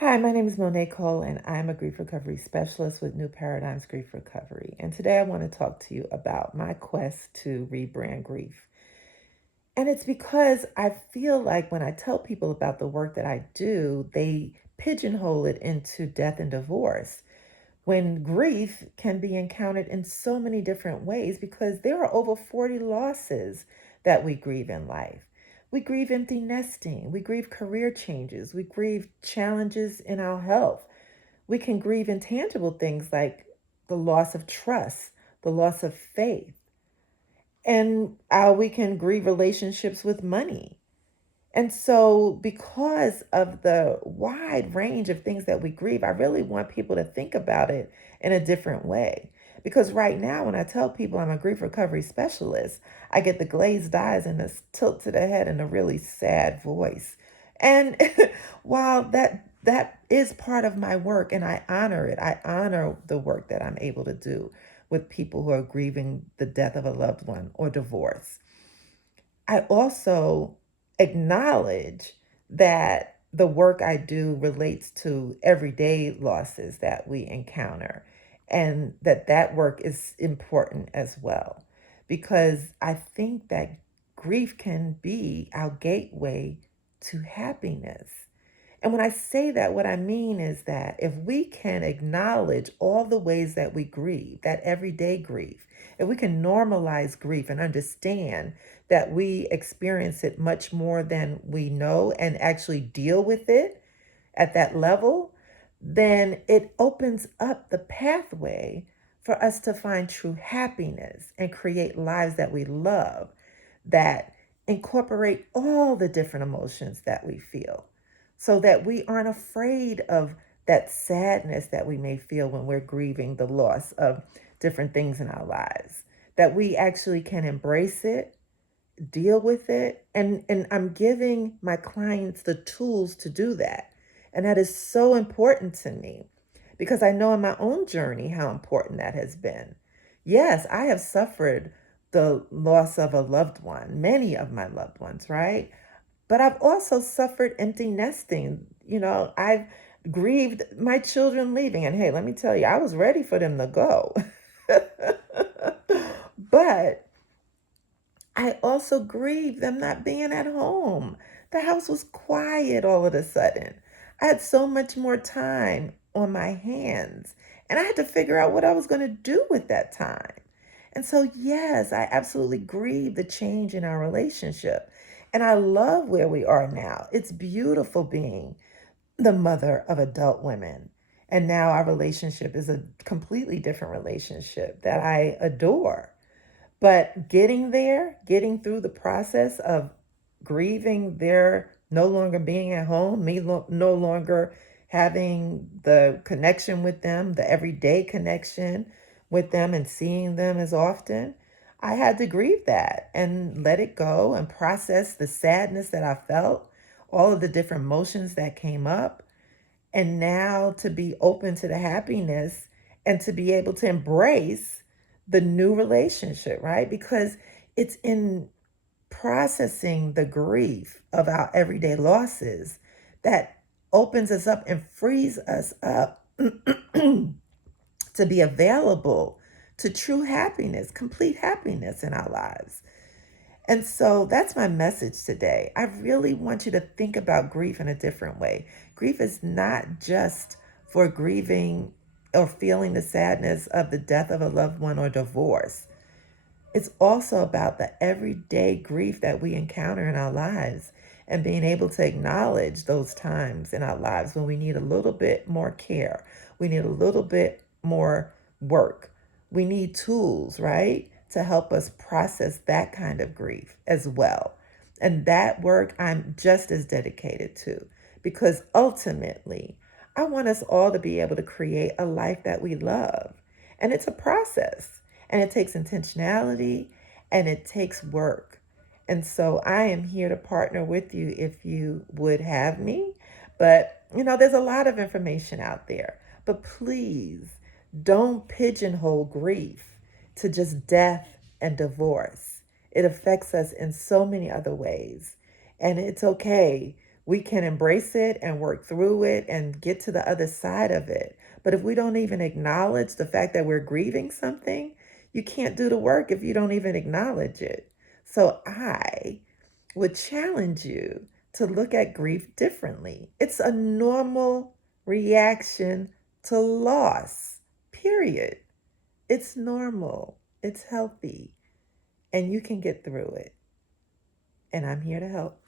Hi, my name is Monet Cole, and I'm a grief recovery specialist with New Paradigms Grief Recovery. And today I want to talk to you about my quest to rebrand grief. And it's because I feel like when I tell people about the work that I do, they pigeonhole it into death and divorce, when grief can be encountered in so many different ways because there are over 40 losses that we grieve in life. We grieve empty nesting, we grieve career changes, we grieve challenges in our health. We can grieve intangible things like the loss of trust, the loss of faith, and we can grieve relationships with money. And so, because of the wide range of things that we grieve, I really want people to think about it in a different way. Because right now, when I tell people I'm a grief recovery specialist, I get the glazed eyes and this tilt to the head and a really sad voice. And while that is part of my work and I honor it, I honor the work that I'm able to do with people who are grieving the death of a loved one or divorce. I also acknowledge that the work I do relates to everyday losses that we encounter, and that work is important as well, because I think that grief can be our gateway to happiness. And when I say that, what I mean is that if we can acknowledge all the ways that we grieve, that everyday grief, if we can normalize grief and understand that we experience it much more than we know and actually deal with it at that level, then it opens up the pathway for us to find true happiness and create lives that we love, that incorporate all the different emotions that we feel, so that we aren't afraid of that sadness that we may feel when we're grieving the loss of different things in our lives, that we actually can embrace it, deal with it, and I'm giving my clients the tools to do that. And that is so important to me because I know in my own journey how important that has been. Yes, I have suffered the loss of a loved one, many of my loved ones, right? But I've also suffered empty nesting. I've grieved my children leaving. And hey, let me tell you, I was ready for them to go. But I also grieved them not being at home. The house was quiet all of a sudden. I had so much more time on my hands, and I had to figure out what I was going to do with that time. And so, yes, I absolutely grieve the change in our relationship. And I love where we are now. It's beautiful being the mother of adult women. And now our relationship is a completely different relationship that I adore. But getting there, getting through the process of grieving their no longer being at home, no longer having the connection with them, the everyday connection with them and seeing them as often, I had to grieve that and let it go and process the sadness that I felt, all of the different emotions that came up, and now to be open to the happiness and to be able to embrace the new relationship, right? Because it's in processing the grief of our everyday losses that opens us up and frees us up to be available to true happiness, complete happiness in our lives. And so that's my message today. I really want you to think about grief in a different way. Grief is not just for grieving or feeling the sadness of the death of a loved one or divorce. It's also about the everyday grief that we encounter in our lives and being able to acknowledge those times in our lives when we need a little bit more care. We need a little bit more work. We need tools, right, to help us process that kind of grief as well. And that work I'm just as dedicated to because ultimately, I want us all to be able to create a life that we love. And it's a process. And it takes intentionality and it takes work. And so I am here to partner with you if you would have me. But, there's a lot of information out there. But please don't pigeonhole grief to just death and divorce. It affects us in so many other ways. And it's okay We can embrace it and work through it and get to the other side of it. But if we don't even acknowledge the fact that we're grieving something, you can't do the work if you don't even acknowledge it. So I would challenge you to look at grief differently. It's a normal reaction to loss, period. It's normal, it's healthy, and you can get through it. And I'm here to help.